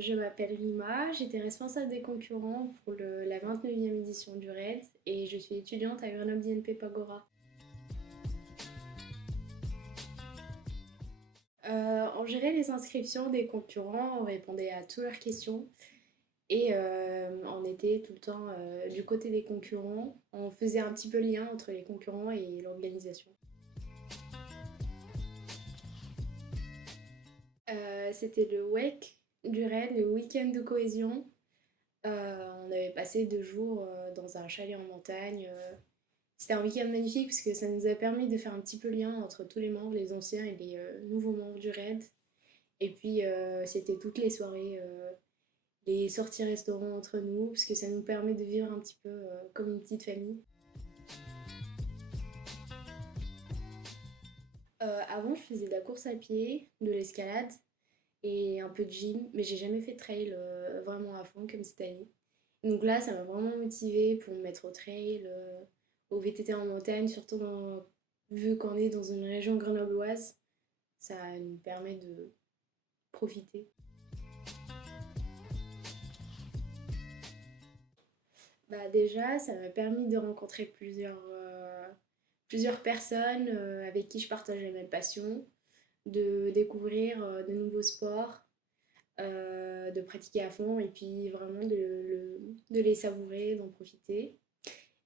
Je m'appelle Rima, j'étais responsable des concurrents pour la 29e édition du RAID et je suis étudiante à Grenoble INP Pagora. On gérait les inscriptions des concurrents, on répondait à toutes leurs questions et on était tout le temps du côté des concurrents. On faisait un petit peu le lien entre les concurrents et l'organisation. C'était le WEC du RAID, le week-end de cohésion. On avait passé 2 jours dans un chalet en montagne. C'était un week-end magnifique parce que ça nous a permis de faire un petit peu le lien entre tous les membres, les anciens et les nouveaux membres du RAID. Et puis c'était toutes les soirées, les sorties restaurants entre nous, parce que ça nous permet de vivre un petit peu comme une petite famille. Avant, je faisais de la course à pied, de l'escalade et un peu de gym, mais j'ai jamais fait de trail vraiment à fond comme cette année. Donc là, ça m'a vraiment motivée pour me mettre au trail, au VTT en montagne, surtout vu qu'on est dans une région grenobloise, ça nous permet de profiter. Bah déjà, ça m'a permis de rencontrer plusieurs personnes avec qui je partage les mêmes passions, de découvrir de nouveaux sports, de pratiquer à fond et puis vraiment de les savourer, d'en profiter.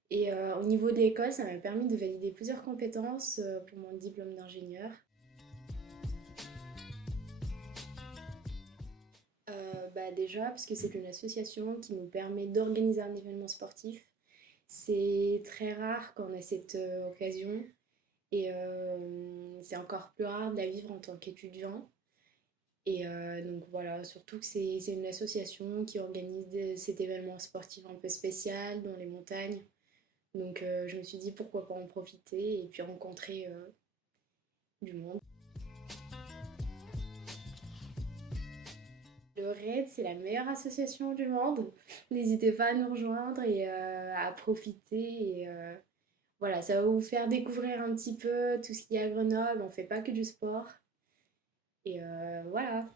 Et au niveau de l'école, ça m'a permis de valider plusieurs compétences pour mon diplôme d'ingénieur. Bah déjà, parce que c'est une association qui nous permet d'organiser un événement sportif. C'est très rare qu'on ait cette occasion et c'est encore plus rare de la vivre en tant qu'étudiant. Et donc voilà, surtout que c'est une association qui organise cet événement sportif un peu spécial dans les montagnes. Donc je me suis dit pourquoi pas en profiter et puis rencontrer du monde. Le RAID, c'est la meilleure association du monde. N'hésitez pas à nous rejoindre et à profiter. Et voilà, ça va vous faire découvrir un petit peu tout ce qu'il y a à Grenoble. On fait pas que du sport. Et voilà.